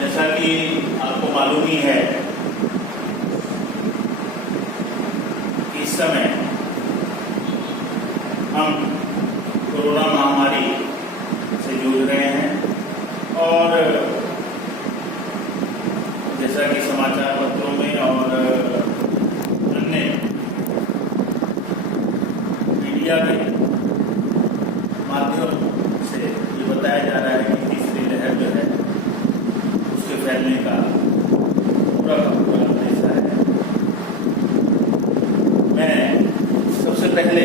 जैसा कि आपको मालूम ही है कि इस समय हम कोरोना महामारी से जूझ रहे हैं और जैसा कि समाचार पत्रों में और अन्य मीडिया के माध्यम से ये बताया जा रहा है कि तीसरी लहर जो है उसके फैलने का पूरा अंदेशा है। मैं सबसे पहले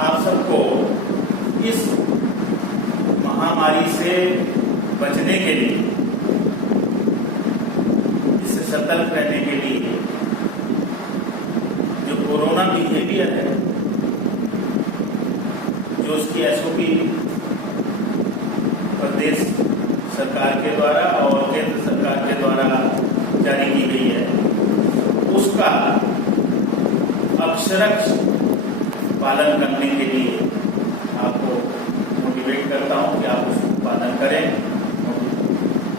आप सबको इस महामारी से बचने के लिए, इससे सतर्क रहने के लिए जो कोरोना बिहेवियर है, जो उसकी एसओपी प्रदेश सरकार के द्वारा और केंद्र सरकार के द्वारा जारी की गई है, उसका अक्षरशः पालन करने के लिए आपको मोटिवेट करता हूं कि आप उसको पालन करें।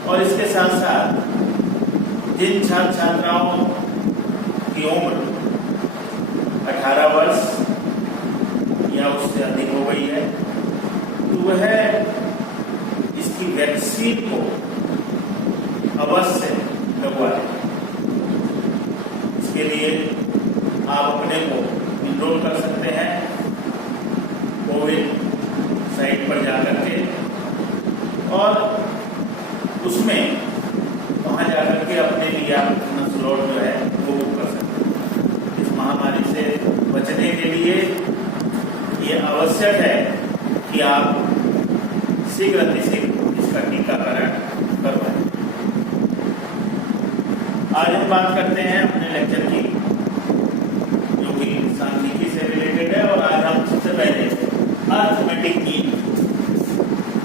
और इसके साथ साथ जिन छात्र छात्राओं की उम्र 18 वर्ष या उससे अधिक हो गई है तो वह इसकी वैक्सीन को अवश्य लगवाएं। इसके लिए आप अपने को इनरोल कर सकते हैं कोविन साइट पर जाकर के और उसमें वहां जाकर के अपने लिए अपना स्लॉट जो है वो बुक कर सकते हैं। इस महामारी से बचने के लिए ये आवश्यक है कि आप शीघ्र अतिशीघ्र इसका टीकाकरण करवाएं। आज हम बात करते हैं अपने लेक्चर की, जो कि सांख्यिकी से रिलेटेड है। और आज हम सबसे पहले अर्थमेटिक की,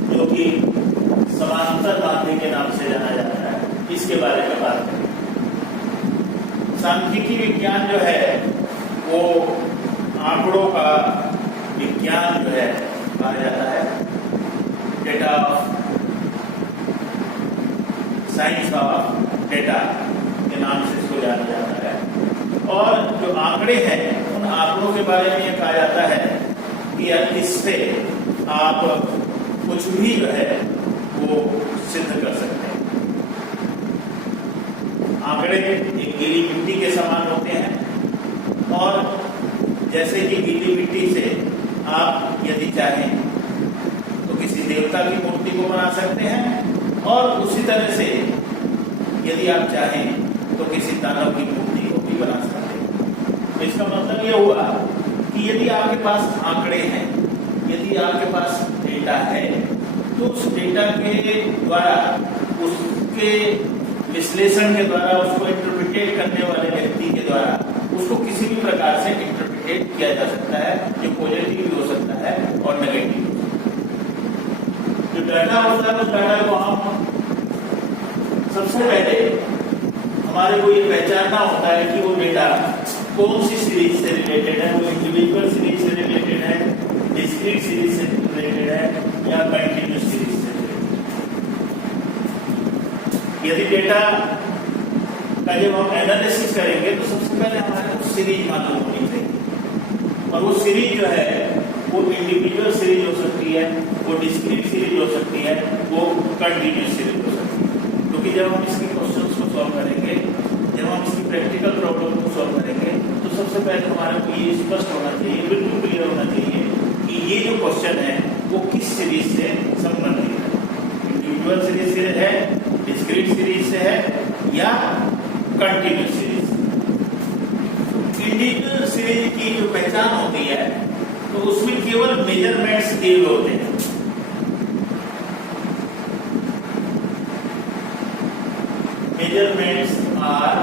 जो कि समांतर माध्य के नाम से जाना जाता है, इसके बारे में बात करेंगे। सांख्यिकी विज्ञान जो है वो आंकड़ों का विज्ञान जो है कहा जाता है, डेटा साइंस ऑफ डेटा के नाम से इसको जाना जाता है। और जो आंकड़े हैं उन आंकड़ों के बारे में यह कहा जाता है कि इससे आप कुछ भी जो है वो सिद्ध कर सकते हैं। आंकड़े एक गीली मिट्टी के समान होते हैं और जैसे कि गीली मिट्टी से आप यदि चाहें तो किसी देवता की मूर्ति को बना सकते हैं और उसी तरह से यदि आप चाहें तो किसी दानव की मूर्ति को भी बना सकते हैं। तो इसका मतलब यह हुआ कि यदि आपके पास आंकड़े हैं, यदि आपके पास डेटा है, तो उस डेटा के द्वारा, उसके विश्लेषण के द्वारा, उसको इंटरप्रिटेट करने वाले व्यक्ति के द्वारा उसको किसी भी प्रकार से इंटरप्रिटेट किया जा सकता है, जो पॉजिटिव भी हो सकता है और नेगेटिव भी हो सकता है। जो डाटा होता है उस डाटा को हम सबसे पहले हमारे को ये पहचानना होता है कि वो डेटा कौन सी सीरीज से रिलेटेड है, वो इंडिविजुअल सीरीज से रिलेटेड है, डिस्क्रीट सीरीज से रिलेटेड है या कंटिन्यूस सीरीज से रिलेटेड। यदि डेटा का जब हम एनालिसिस करेंगे तो सबसे पहले हमारे को सीरीज मालूम होनी चाहिए और वो सीरीज जो है वो इंडिविजुअल सीरीज हो सकती है, वो डिस्क्रीट सीरीज हो सकती है, वो कंटिन्यूस सीरीज हो सकती है। क्योंकि जब हम इसके क्वेश्चंस को सॉल्व करेंगे, जब हम इसकी प्रैक्टिकल प्रॉब्लम को सॉल्व करेंगे तो सबसे पहले हमारे को ये स्पष्ट होना चाहिए, बिल्कुल क्लियर होना चाहिए कि ये जो क्वेश्चन है वो किस सीरीज से संबंधित है, इंडिविजुअल सीरीज से है, डिस्क्रीट सीरीज से है या कंटिन्यूस सीरीज। इंडिविजुअल सीरीज की जो पहचान होती है तो उसमें केवल मेजरमेंट्स दिए हुए होते हैं। Measurements are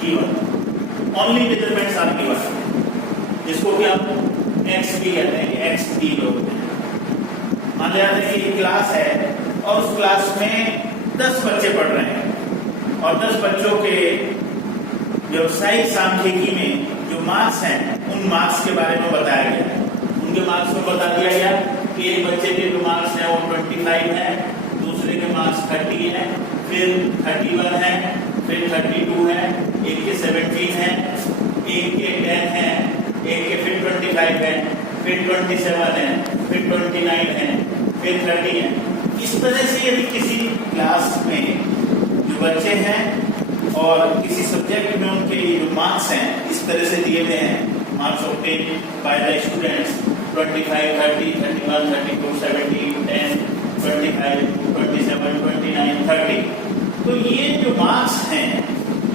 given, only measurements are given, जिसको कि हम एक्स भी कहते हैं, एक्स डी होते हैं। मान लिया जाता है कि क्लास है और उस क्लास में 10 बच्चे पढ़ रहे हैं और 10 बच्चों के व्यवसायिक सांख्यिकी में जो मार्क्स हैं उन मार्क्स के बारे में बताया गया है। उनके मार्क्स को बता दिया गया एक बच्चे के जो मार्क्स हैं वो 25 है, दूसरे के मार्क्स 30 है, फिर 31 है, फिर 32 है, एक के 17 है, एक के 10 है, एक के फिर 25 है, फिर 27 है, फिर 29 है, फिर 30 है। इस तरह से यदि किसी क्लास में जो बच्चे हैं और किसी सब्जेक्ट में उनके जो मार्क्स हैं इस तरह से दिए गए हैं, marks obtain by the students 25, 30, 31, 32, 17, 10, 25, 27, 29, 30, तो ये जो मार्क्स हैं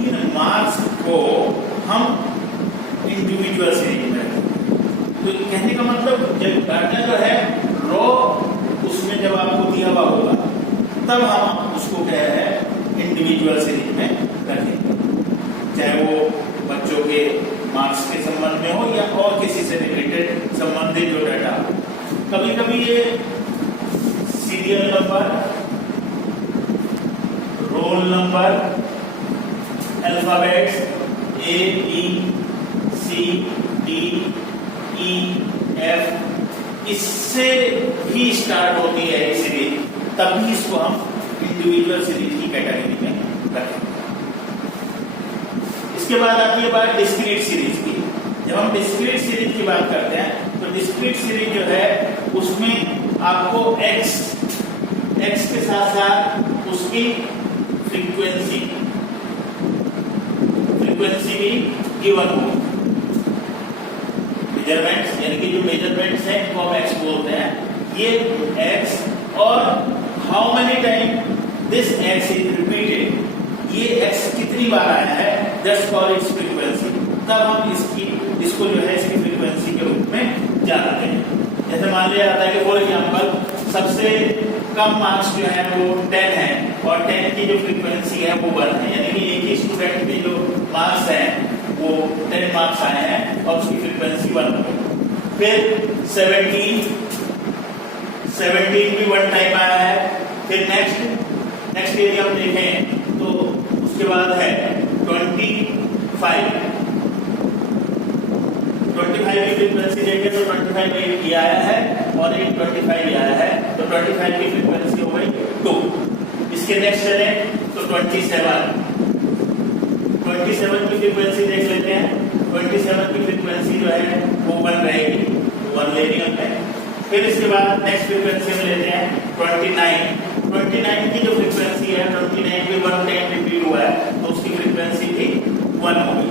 इन मार्क्स को हम इंडिविजुअल सीरीज में, तो कहने का मतलब जब डाटा जो है रॉ उसमें जब आपको दिया हुआ होगा तब हम उसको क्या है इंडिविजुअल सीरीज में रखेंगे, चाहे वो बच्चों के मार्क्स के संबंध में हो या और किसी से रिलेटेड संबंधित जो डाटा। कभी कभी ये serial number, roll number, alphabets A, B, C, D, E, F इससे ही स्टार्ट होती है सीरीज, तभी इसको हम इंडिविजुअल सीरीज की कैटेगरी में रखेंगे। इसके बाद आती है बात डिस्क्रीट सीरीज की। जब हम डिस्क्रीट सीरीज की बात करते हैं तो डिस्क्रीट सीरीज जो है उसमें आपको x के साथ साथ उसकी फ्रीक्वेंसी भी गिवन हो। मेजरमेंट्स यानी कि जो मेजरमेंट्स हैं इनको हम x बोलते हैं, ये x और how many time this x is repeated, ये x कितनी बार आया है जस्ट फॉर इट्स फ्रीक्वेंसी, तब हम इसको जो है इसकी फ्रीक्वेंसी के रूप में जानते हैं। जैसे मान लिया जाता है कि फॉर एग्जांपल सबसे कम मार्क्स जो है वो 10 है और 10 की जो फ्रीक्वेंसी है वो 1 है, यानी कि एक ही स्टूडेंट के जो मार्क्स हैं वो 10 मार्क्स आए हैं और उसकी फ्रीक्वेंसी 1 है। फिर 17 भी 1 टाइम आया है। फिर नेक्स्ट यदि हम देखें तो उसके बाद है 25 की फ्रीक्वेंसी देखें तो 25 एक ये आया है और एक 25 ये आया है, तो 25 की फ्रीक्वेंसी हो गई 2। इसके नेक्स्ट चलें तो 27 की फ्रीक्वेंसी देख लेते हैं। 27 की फ्रीक्वेंसी जो है वो 1 रहेगी, 1 लेनी हमने। फिर इसके बाद नेक्स्ट फ्रीक्वेंसी में लेते हैं 29 की जो फ्रीक्वेंसी है 29 में 1 टाइम रिपीट हुआ है तो उसकी फ्रीक्वेंसी भी 1 होगी।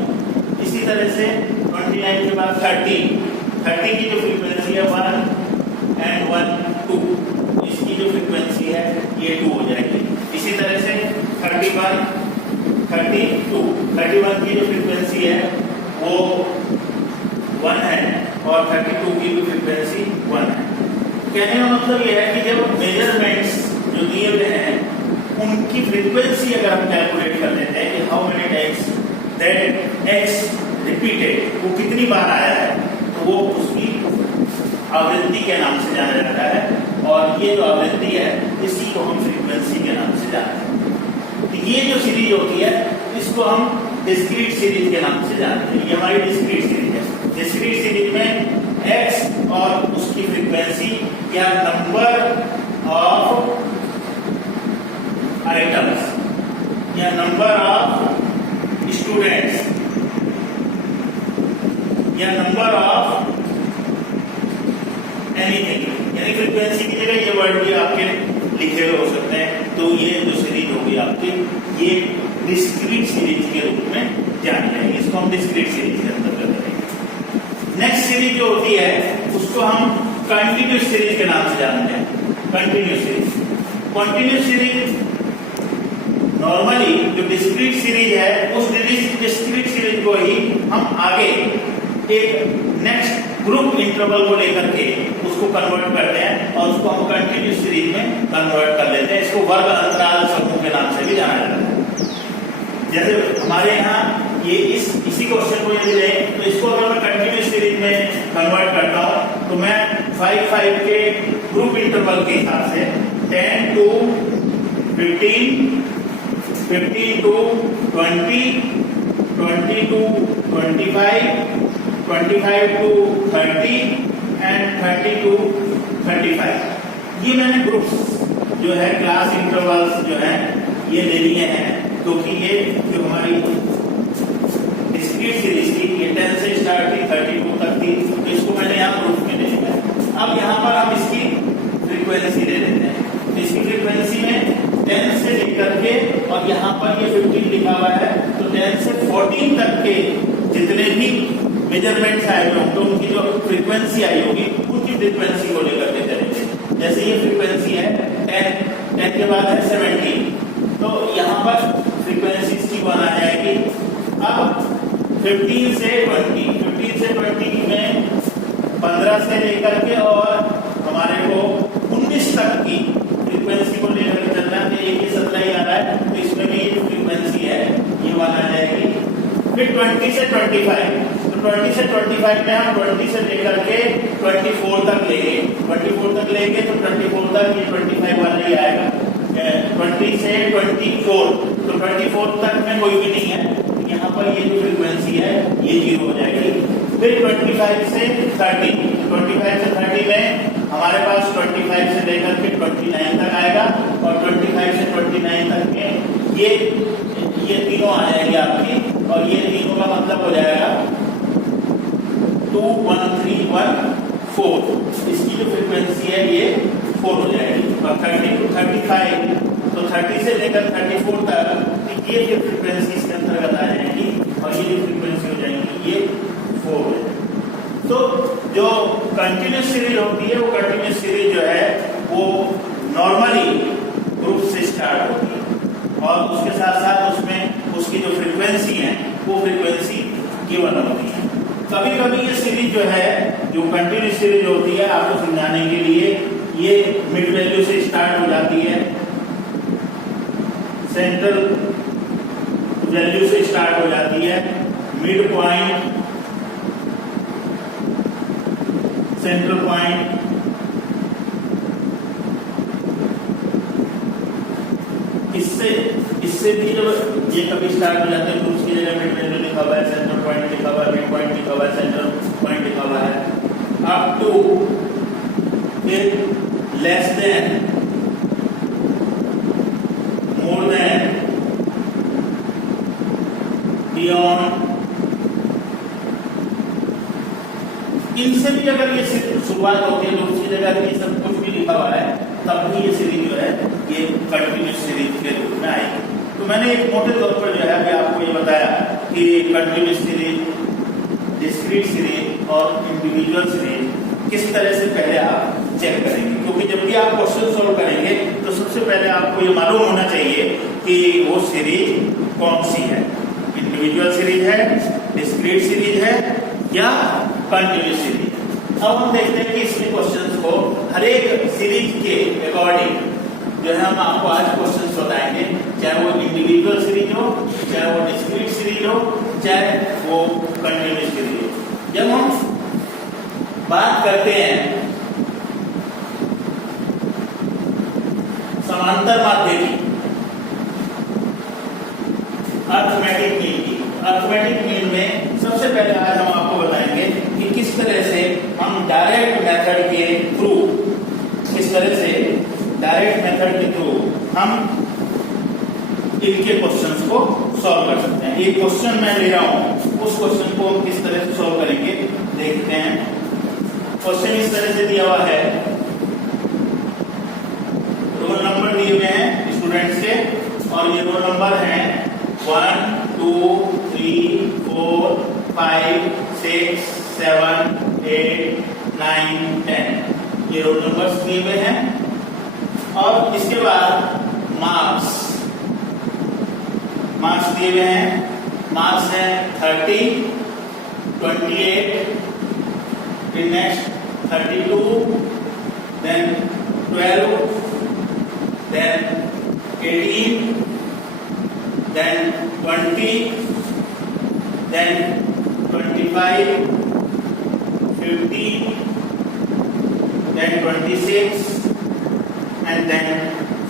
इसी तरह से 29 के बाद 30 की जो फ्रीक्वेंसी है 1 and 1 2, इसकी जो फ्रीक्वेंसी है ये 2 हो जाएगी। इसी तरह से 31 की जो फ्रीक्वेंसी है वो 1 है और 32 की भी फ्रीक्वेंसी 1 है। कहने का मतलब ये है कि जब मेजरमेंट्स जो दिए गए हैं उनकी फ्रीक्वेंसी अगर हम कैलकुलेट कर लेते हैं कि how many times that x repeated, वो कितनी बार आया है, तो वो उसकी आवृत्ति के नाम से जाना जाता है और ये जो आवृत्ति है इसी को हम फ्रीक्वेंसी के नाम से जानते हैं। तो ये जो सीरीज होती है इसको हम डिस्क्रीट सीरीज के नाम से जानते हैं। ये हमारी डिस्क्रीट सीरीज है। डिस्क्रीट सीरीज में x और उसकी फ्रीक्वेंसी या नंबर ऑफ आइटम्स या नंबर ऑफ स्टूडेंट्स या नंबर ऑफ एनीथिंग, यानी फ्रीक्वेंसी की जगह ये वर्ड भी आपके लिखे हुए हो सकते हैं। तो ये जो सीरीज होगी आपकी ये डिस्क्रीट सीरीज के रूप में जानी जाएगी, इसको हम डिस्क्रीट सीरीज के अंदर करेंगे। नेक्स्ट सीरीज जो होती है उसको हम कंटिन्यूस सीरीज के नाम से जानते हैं। कंटिन्यूस सीरीज नॉर्मली जो डिस्क्रीट सीरीज है उस डिस्क्रीट सीरीज को ही हम आगे एक नेक्स्ट ग्रुप इंटरवल को लेकर के उसको कन्वर्ट करते हैं और उसको हम कंटिन्यूस सीरीज में कन्वर्ट कर लेते हैं। इसको वर्ग अंतराल समूह के नाम से भी जाना जाता है। जैसे हमारे यहाँ ये इसी क्वेश्चन को यदि लें तो इसको अगर मैं कंटिन्यूस सीरीज में कन्वर्ट करता हूँ तो मैं 5 के ग्रुप इंटरवल के हिसाब से 10 to 15, 15 to 20, 20 to 25, 25 to 30 and 30 to 35। ये मैंने ग्रुप्स जो है क्लास इंटरवल्स जो है ये ले लिए हैं, क्योंकि ये जो हमारी डिस्क्रीट सीरीज थी ये 10 से स्टार्ट थी 32 तक थी, तो इसको मैंने यहाँ ग्रुप में ले लिया है। अब यहाँ पर हम इसकी फ्रीक्वेंसी ले लेते हैं, तो इसकी फ्रीक्वेंसी में 10 से लेकर के और यहाँ पर ये 15 लिखा हुआ है, तो 10 से 14 तक के जितने भी मेजरमेंट्स आए हुए होंगे उनकी जो फ्रीक्वेंसी आई होगी उनकी फ्रीक्वेंसी को लेकर के चलेंगे। जैसे ये फ्रीक्वेंसी है 10 के बाद है 17, तो यहाँ पर फ्रीक्वेंसी इसकी बना जाएगी। अब 15 से 20 में 15 से लेकर के और हमारे को 19 तक की फ्रीक्वेंसी को लेकर के चलना है। एक ही 17 ही आ रहा है, तो इसमें भी ये फ्रीक्वेंसी है ये वाला आ जाएगी। फिर 20 से 25, तो 20 से 25 में हम 20 से लेकर के 24 तक लेंगे, 24 तक लेंगे तो 24 तक ये 25 वाला ही आएगा। 20 से 24, तो 24 तक में कोई भी नहीं है, यहाँ पर ये जो फ्रीक्वेंसी है ये 0 हो जाएगी। फिर 25 से 30, 25 से 30 में हमारे पास 25 से लेकर के 29 तक आएगा, और 25 से 29 तक में ये तीनों आ जाएंगे आपकी, और ये तीनों का मतलब हो जाएगा 2 1 3 1 4। इसकी जो फ्रीक्वेंसी है ये 4 हो जाएगी। और 30 to 35, तो 30 से लेकर 34 तक ये जो फ्रीक्वेंसी इसके अंतर्गत आ जाएगी, और ये जो फ्रीक्वेंसी हो जाएगी ये 4 है। तो जो कंटिन्यूस सीरीज होती है वो कंटिन्यूस सीरीज जो है वो नॉर्मली ग्रुप से स्टार्ट होती है, और उसके साथ साथ उसमें उसकी जो फ्रीक्वेंसी है वो फ्रीक्वेंसी गिवन होती है। कभी कभी ये सीरीज जो है जो कंटिन्यूस सीरीज होती है आपको समझाने के लिए ये मिड वैल्यू से स्टार्ट हो जाती है, सेंट्रल वैल्यू से स्टार्ट हो जाती है, मिड पॉइंट, सेंट्रल पॉइंट, इससे भी जब ये कभी स्टार्ट हो जाते हैं तो उसकी जगह मिड वैल्यू लिखा हुआ है, सेंट्रल पॉइंट लिखा हुआ है, मिड पॉइंट लिखा हुआ है, सेंट्रल पॉइंट लिखा हुआ है, अप टू फिर less than, more than, beyond. इनसे भी अगर ये शुरुआत होती है तो उसकी जगह ये सब कुछ भी लिखा हुआ है तब भी ये सीरीज जो है ये कंटिन्यूस सीरीज के रूप में आएगी। तो मैंने एक मोटे तौर पर जो है अभी आपको ये बताया कि कंटिन्यूस सीरीज, डिस्क्रीट सीरीज और इंडिविजुअल सीरीज किस तरह से पहले आप चेक करेंगे, क्योंकि जब भी आप क्वेश्चन सॉल्व करेंगे तो सबसे पहले आपको ये मालूम होना चाहिए कि वो सीरीज कौन सी है, इंडिविजुअल सीरीज है, डिस्क्रीट सीरीज है या कंटिन्यूस सीरीज। अब हम देखते हैं कि इसके क्वेश्चंस को हर एक सीरीज के अकॉर्डिंग जो है हम आपको आज क्वेश्चंस बताएंगे, चाहे वो इंडिविजुअल सीरीज हो, चाहे वो डिस्क्रीट सीरीज हो, चाहे वो कंटिन्यूस सीरीज हो। जब हम बात करते हैं समांतर माध्य की, अर्थमेटिक मीन की, अर्थमेटिक मीन में सबसे पहले आज हम आपको बताएंगे कि किस तरह से हम डायरेक्ट मेथड के थ्रू, किस तरह से डायरेक्ट मेथड के थ्रू हम इनके क्वेश्चंस को सॉल्व कर सकते हैं। एक क्वेश्चन मैं ले रहा हूं, उस क्वेश्चन को हम किस तरह से सॉल्व करेंगे देखते हैं। क्वेश्चन इस तरह से दिया हुआ है, रोल नंबर दिए हुए हैं स्टूडेंट्स के, और ये रोल नंबर हैं 1 2 3 4 5 6 7 8 9 10 ये रोल नंबर्स दिए हुए हैं। और इसके बाद मार्क्स दिए हुए हैं, मार्क्स हैं 30, 28, फिर next 32, then 12, then 18, then 20, then 25, 15, then 26 and then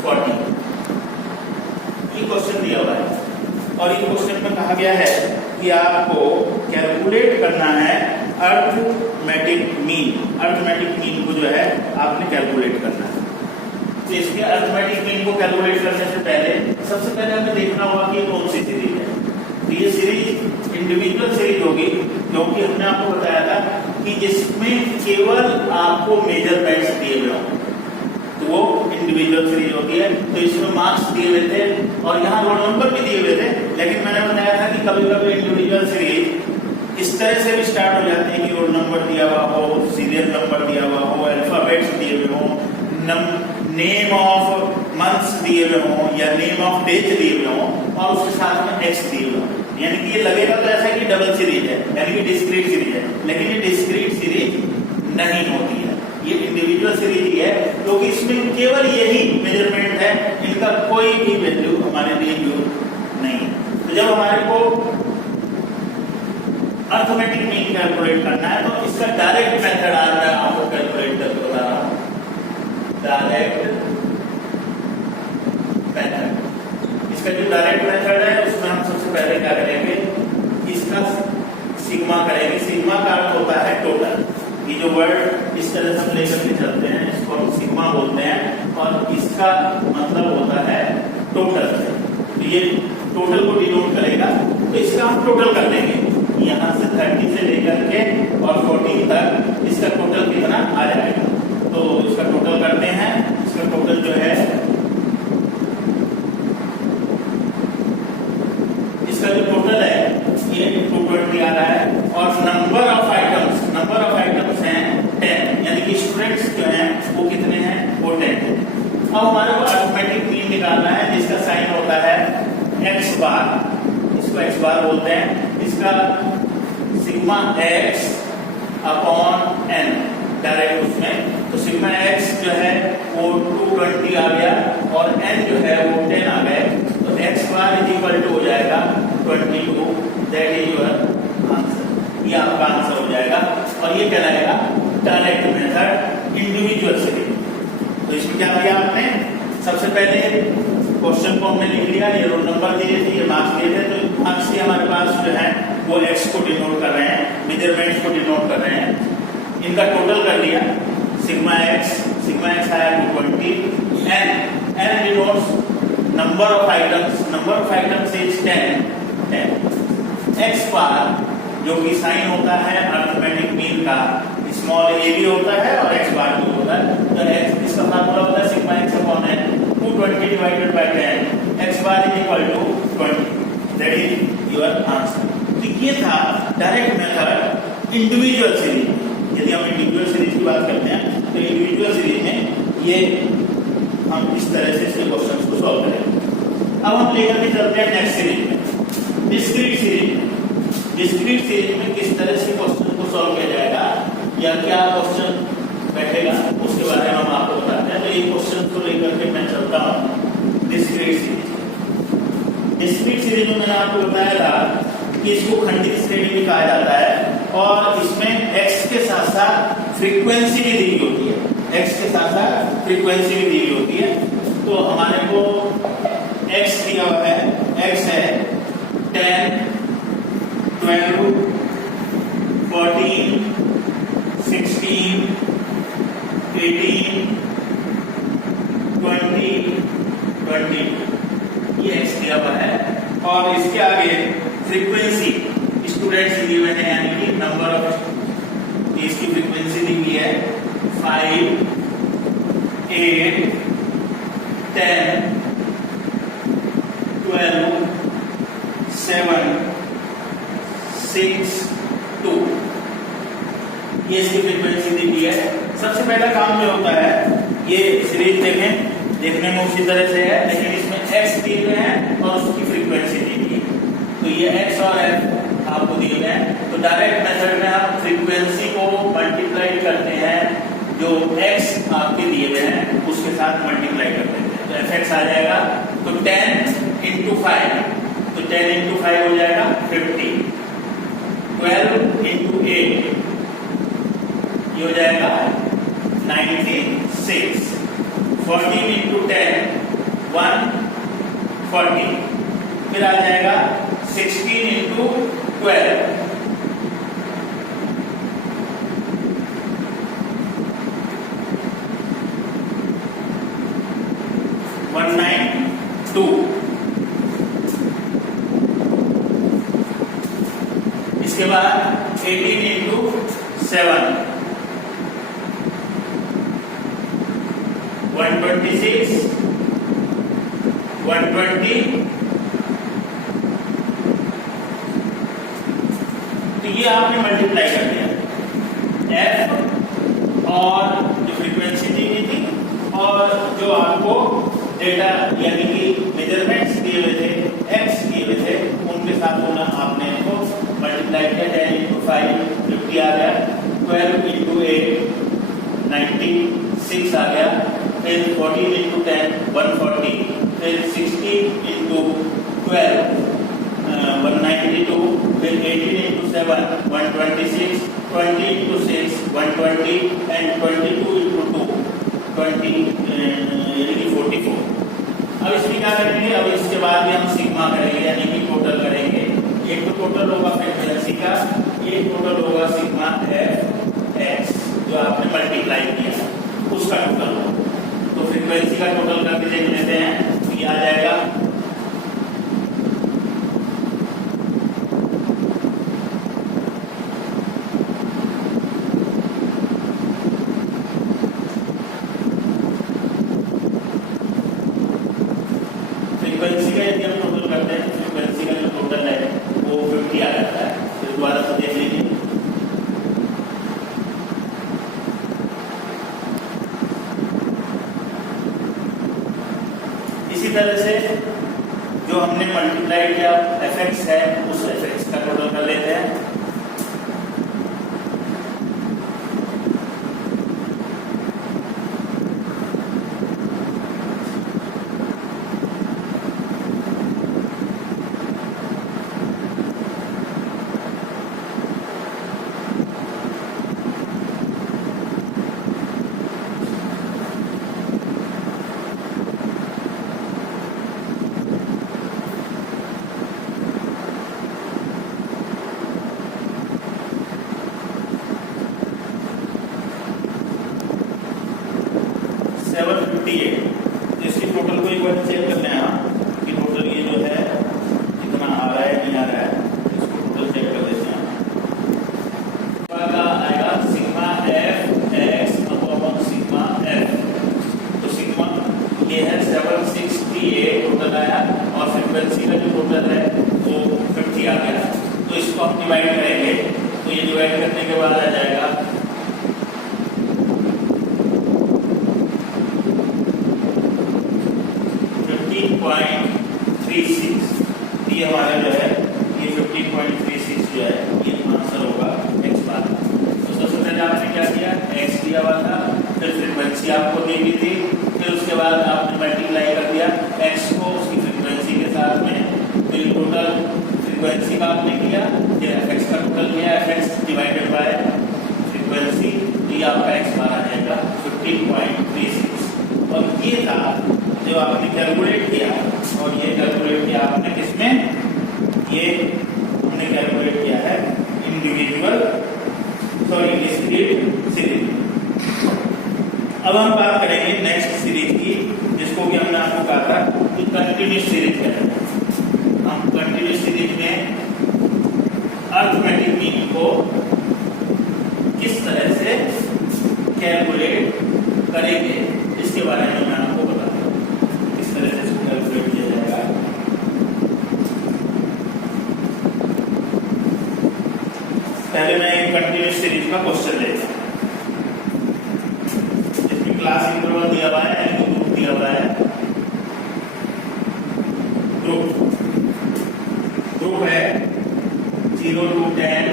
40। ये क्वेश्चन दिया हुआ है, और ये क्वेश्चन में कहा गया है कि आपको कैलकुलेट करना है अर्थमेटिक मीन को जो है आपने कैलकुलेट करना है। तो इसके अर्थमेटिक मीन को कैलकुलेट करने से पहले सबसे पहले हमें देखना होगा कि कौन सी सीरीज है। तो ये सीरीज इंडिविजुअल सीरीज होगी, क्योंकि हमने आपको बताया था कि जिसमें केवल आपको मेजरमेंट्स दिए हुए हों तो वो इंडिविजुअल सीरीज होती है। तो इसमें मार्क्स दिए हुए थे और यहाँ रोल नंबर भी दिए हुए थे, लेकिन मैंने बताया था कि कभी कभी इंडिविजुअल सीरीज इस तरह से भी स्टार्ट हो जाते हैं कि रोल नंबर दिया हुआ हो, सीरियल नंबर दिया हुआ हो, अल्फाबेट्स दिए हुए हो, नेम ऑफ मंथ्स दिए हुए हों या नेम ऑफ डेज दिए हुए हों और उसके साथ में एक्स दिए हुए हों। यानी कि ये लगेगा तो ऐसा कि डबल सीरीज है, यानी कि डिस्क्रीट सीरीज है, लेकिन ये डिस्क्रीट सीरीज नहीं होती है, ये इंडिविजुअल सीरीज ही है, क्योंकि इसमें केवल यही मेजरमेंट है, इनका कोई भी वैल्यू हमारे लिए यूज नहीं है। तो जब हमारे को अर्थमेटिक मीन कैलकुलेट करना है तो इसका डायरेक्ट मेथड आज मैं आपको कैलकुलेट करके बता रहा हूं। डायरेक्ट मेथड, इसका जो डायरेक्ट मेथड है उसमें हम सबसे पहले क्या करेंगे, इसका सिग्मा करेंगे। सिग्मा का अर्थ होता है टोटल। ये जो वर्ड इस तरह से हम लेकर के चलते हैं इसको हम सिग्मा बोलते हैं और इसका मतलब होता है टोटल। तो ये टोटल को डिनोट करेगा, तो इसका हम टोटल कर लेंगे यहाँ से 30 से लेकर के और 14 तक इसका टोटल कितना आ जाएगा। तो इसका टोटल करते हैं, इसका टोटल जो है, इसका जो टोटल है ये 220 आ रहा है और नंबर ऑफ आइटम्स हैं 10, यानी कि स्टूडेंट्स जो हैं वो कितने हैं, वो 10 हैं। अब हमारे को अर्थमेटिक मीन निकालना है जिसका साइन होता है x बार, इसको x बार बोलते हैं। इसका sigma x upon n direct उसमें, तो सिग्मा x जो है वो 220 आ गया और n जो है वो 10 आ गए, तो x bar is equal to हो जाएगा 22, दैट इज योर आंसर। ये आपका आंसर हो जाएगा और ये कहलाएगा डायरेक्ट मेथड इंडिविजुअल सीरीज। तो इसमें क्या किया आपने, सबसे पहले क्वेश्चन को हमने लिख लिया, ये रोल नंबर दिए थे, ये मार्क्स दिए थे, तो मार्क्स से हमारे पास जो है वो x को डिनोट कर रहे हैं, मेजरमेंट्स को डिनोट कर रहे हैं। इनका टोटल कर लिया, सिग्मा x आया 220, n denotes number of items is 10। x बार जो कि साइन होता है अर्थमेटिक मीन का, स्मॉल a भी होता है और x बार भी होता है, तो x इसका फार्मूला होता है sigma x upon n 220 divided by 10, x bar is equal to 20, that is your answer. तो ये था डायरेक्ट मेथड इंडिविजुअल सीरीज। यदि हम इंडिविजुअल सीरीज की बात करते हैं तो इंडिविजुअल सीरीज में ये हम इस तरह से इसके क्वेश्चंस को सॉल्व करेंगे। अब हम लेकर के चलते हैं नेक्स्ट सीरीज में, डिस्क्रीट सीरीज। डिस्क्रीट सीरीज में किस तरह से क्वेश्चन को सॉल्व किया जाएगा या क्या क्वेश्चन बैठेगा उसके बारे में हम आपको बताते हैं। तो ये क्वेश्चन को लेकर के मैं चलता हूँ डिस्क्रीट सीरीज। डिस्क्रीट सीरीज में मैंने आपको बताया था कि इसको खंडित श्रेणी भी कहा जाता है और इसमें x के साथ साथ फ्रीक्वेंसी भी दी होती है, x के साथ साथ फ्रीक्वेंसी भी दी होती है। तो हमारे को x दिया हुआ है, x है 10, 12, 14, 16, 18, 20, 20, ये x दिया हुआ है और इसके आगे फ्रीक्वेंसी स्टूडेंट्स दिए हुए हैं, यानी कि नंबर ऑफ इसकी फ्रीक्वेंसी दी हुई है 5, 8, 10, 12, 7, 6, 2, ये इसकी फ्रीक्वेंसी दी हुई है। सबसे पहला काम जो होता है, ये सीरीज देखें, देखने में उसी तरह से है लेकिन इसमें x दिए हुए हैं और उसकी फ्रीक्वेंसी दी हुई है। तो ये x और f आपको दिए गए हैं। तो डायरेक्ट मेथड में हम फ्रीक्वेंसी को मल्टीप्लाई करते हैं, जो x आपके दिए गए हैं उसके साथ मल्टीप्लाई कर देते हैं, तो fx आ जाएगा। तो 10 into 5, तो 10 into 5 हो जाएगा 50, 12 into 8 ये हो जाएगा 96, 14 into 10 140, फिर आ जाएगा 16 into 12 192। इसके बाद 18 इंटू 7 126 120। तो ये आपने मल्टीप्लाई कर दिया एफ और जो फ्रीक्वेंसी दी हुई थी और जो आपको डेटा यानी कि मेजरमेंट्स दिए हुए थे, एक्स दिए हुए थे, उनके साथ होना आपने इनको मल्टीप्लाई किया। 10 इंटू 5 50 आ गया, 12 इंटू 8 96 आ गया, फिर 14 इंटू 10 140, फिर 60 इंटू 12 192, फिर 18 इंटू 7 126, 20 इंटू 6 120 एंड 22 इंटू 2 20 यानी कि 44। अब इसमें क्या करेंगे, अब इसके बाद भी हम सिग्मा करेंगे यानी कि टोटल करेंगे। एक तो टोटल होगा फ्रीक्वेंसी का, एक टोटल होगा सिग्मा एफ एक्स जो आपने मल्टीप्लाई किया उसका टोटल होगा। तो फ्रीक्वेंसी का टोटल करके देख लेते हैं, तो ये आ जाएगा फ्रीक्वेंसी का, यदि हम टोटल करते हैं फ्रीक्वेंसी का जो टोटल है वो 50 आ जाता है। फिर दोबारा से देख लीजिए, इसी तरह से जो हमने मल्टीप्लाई किया एफएक्स है उस एफएक्स का टोटल कर लेते हैं। इसकी टोटल को एक बार चेक कर लें आप कि टोटल ये जो है कितना आ रहा है नहीं आ रहा है, इसको टोटल चेक कर लेते हैं। आएगा sigma F x upon sigma F. तो सिग्मा ये है 768 टोटल आया और फ्रीक्वेंसी का जो टोटल है वो 50 आ गया। तो इसको हम डिवाइड करेंगे, तो ये डिवाइड करने के बाद आ जाएगा 15.36। ये हमारा जो है ये 15.36 जो है ये आंसर होगा एक्स बार। तो सबसे पहले आपने क्या किया, एक्स दिया हुआ था, फिर फ्रीक्वेंसी आपको दी हुई थी, फिर उसके बाद आपने मल्टीप्लाई कर दिया एक्स को उसकी फ्रीक्वेंसी के साथ में, फिर टोटल फ्रीक्वेंसी का आपने किया, फिर एफएक्स का टोटल किया, एफएक्स डिवाइडेड बाय फ्रीक्वेंसी, ये आपका एक्स बार आ जाएगा 15.36। और ये था जो आपने कैलकुलेट किया, और ये कैलकुलेट किया आपने किसमें, ये हमने कैलकुलेट किया है इंडिविजुअल डिस्क्रीट सीरीज। अब हम बात करेंगे नेक्स्ट सीरीज की, जिसको भी हमने आपको कहा था कि कंटिन्यूस सीरीज है। हम कंटिन्यूस सीरीज में अरिथमेटिक मीन को किस तरह से कैलकुलेट करेंगे इसके बारे में मैं आपको बताता हूँ, किस तरह से इसको कैलकुलेट किया जाएगा। पहले मैं एक कंटिन्यूस सीरीज का क्वेश्चन लेता हूँ, इसमें क्लास इंटरवल दिया हुआ है, ग्रुप दिया हुआ है। ग्रुप है 0 to 10,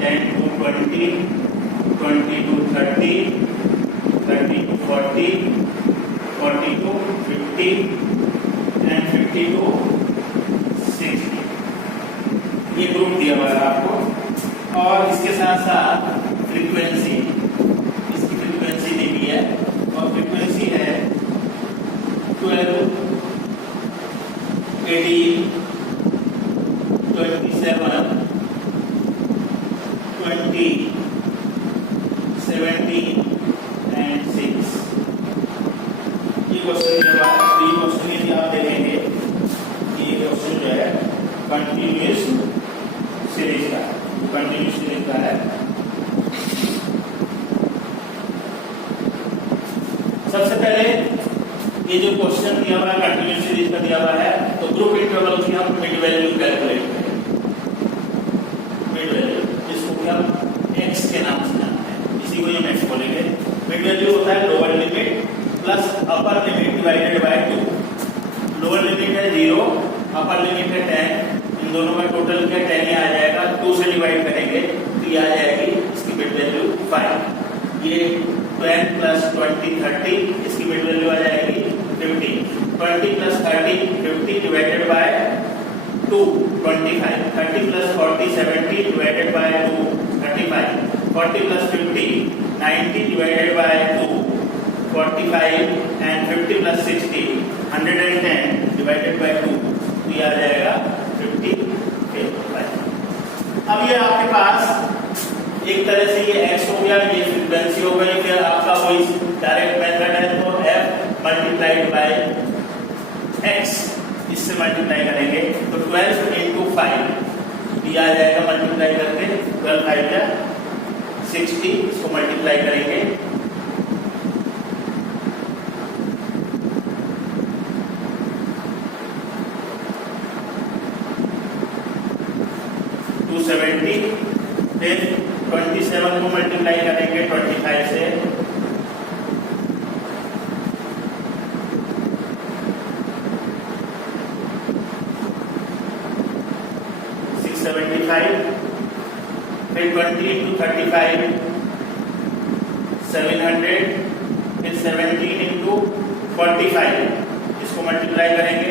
10 to 20, 20 to 30, 30 to 40, 40 to 50 and 50 to 60। ये ग्रुप दिया हुआ है आपको, और इसके साथ साथ फ्रीक्वेंसी, इसकी फ्रीक्वेंसी दी हुई है, और फ्रीक्वेंसी है 12, 18, 27, 20, 17 and 6। ये क्वेश्चन दिया हुआ है, कंटिन्यूस सीरीज का, कंटिन्यूस सीरीज का है। सबसे पहले ये जो क्वेश्चन दिया हुआ है कंटिन्यूस सीरीज का दिया हुआ है, तो ग्रुप इंटरवल की हम मिड वैल्यू कैलकुलेट करेंगे। मिड वैल्यू जिसको कि हम x के नाम से जानते हैं, इसी को हम x बोलेंगे। मिड वैल्यू होता है lower limit plus upper limit divided by 2। Lower limit है 0, अपर लिमिट है 10, इन दोनों का टोटल क्या 10 ही आ जाएगा, 2 से डिवाइड करेंगे तो ये आ जाएगी इसकी मिड वैल्यू 5। ये 10 प्लस 20 30, इसकी मिड वैल्यू आ जाएगी 50। 20 plus 30 50 divided by 2 25। 30 plus 40 70 divided by 2 35। 40 plus 50 90 divided by 2 45 and 50 plus 60 110 divided by 2, तो ये आ जाएगा 55। अब ये आपके पास एक तरह से ये x हो गया, ये फ्रीक्वेंसी हो गई, फिर आपका कोई डायरेक्ट मेथड है तो f मल्टीप्लाइड बाय x, इससे मल्टीप्लाई करेंगे तो 12 into 5 ये आ जाएगा मल्टीप्लाई करके 12 5 या 60, इसको मल्टीप्लाई करेंगे 270, फिर 27 को मल्टीप्लाई करेंगे 25 से, फिर 20 into 35 700, फिर 17 into 45 इसको मल्टीप्लाई करेंगे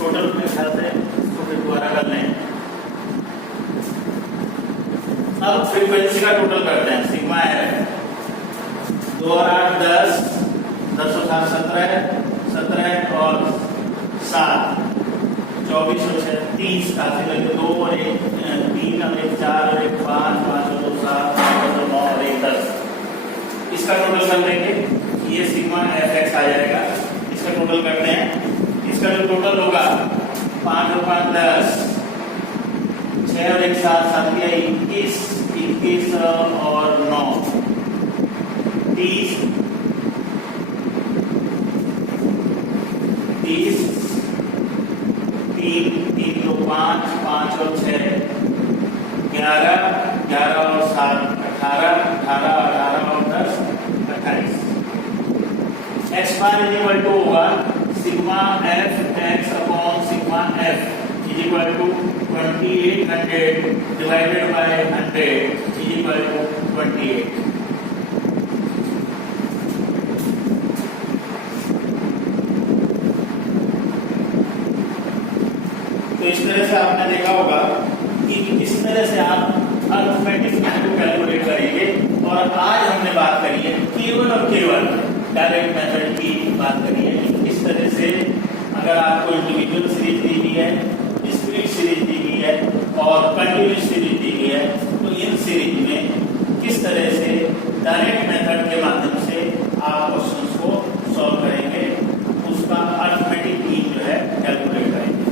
टोटल के ख्याल से इसको फिर दोबारा कर लें। अब फ्रीक्वेंसी का टोटल करते हैं। सिग्मा है 2 और 8 10, 10 और 7 17, 17 और 7 24 और 6 30, 2 और 1 3 और 1 4 और 1 5, 5 और 2 7, 5 और 9 और 1 10, इसका टोटल कर लेंगे। ये सिग्मा fx आ जाएगा। इसका टोटल करते हैं। इसका जो टोटल होगा 5 और 5 10, 6 और 1 7, 7 या 21, 21 और 9 30, 30 3 3 2 5, 5 और 6 11, 11 और 7 18, 18 18 और 10 28। x बार इक्वल टू होगा sigma f x upon sigma f is equal to 2800 divided by 100 is equal to 28। तो इस तरह से आपने देखा होगा कि किस तरह से आप अरिथमेटिक को कैलकुलेट करेंगे। और आज हमने बात करी है केवल और केवल डायरेक्ट मेथड की बात करी है। इस तरह से अगर आपको इंडिविजुअल सीरीज दी गई है, डिस्क्रीट सीरीज दी गई है और कंटिन्यूस सीरीज दी गई है, तो इन सीरीज में किस तरह से डायरेक्ट मेथड के माध्यम से आप क्वेश्चंस को सॉल्व करेंगे, उसका अरिथमेटिक मीन जो है कैलकुलेट करेंगे।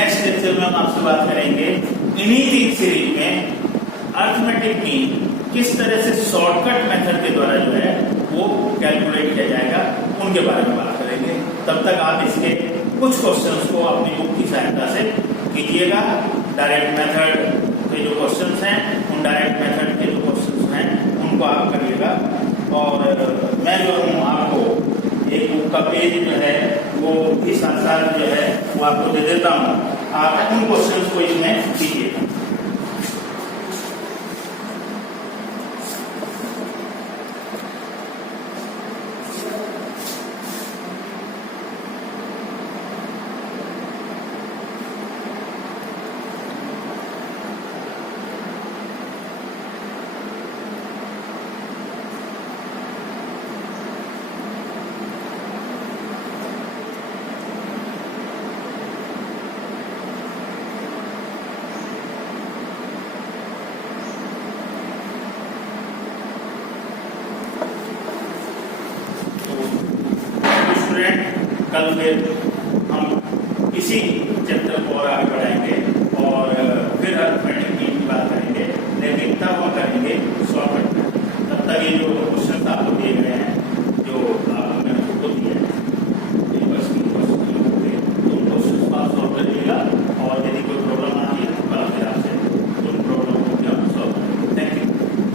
नेक्स्ट लेक्चर में हम आपसे बात करेंगे इन्हीं 3 सीरीज में अरिथमेटिक मीन किस तरह से शॉर्टकट मेथड के द्वारा जो है वो कैलकुलेट किया जाएगा, उनके बारे में बात करेंगे। तब तक आप इसके कुछ क्वेश्चंस को अपनी बुक की सहायता से कीजिएगा। डायरेक्ट मेथड के जो क्वेश्चंस हैं, उन डायरेक्ट मेथड के जो क्वेश्चंस हैं उनको आप करिएगा। और मैं जो हूँ आपको एक बुक का पेज जो है वो भी साथ साथ जो है वो आपको दे देता हूँ। आप उन क्वेश्चंस को इसमें कीजिएगा। कल फिर हम इसी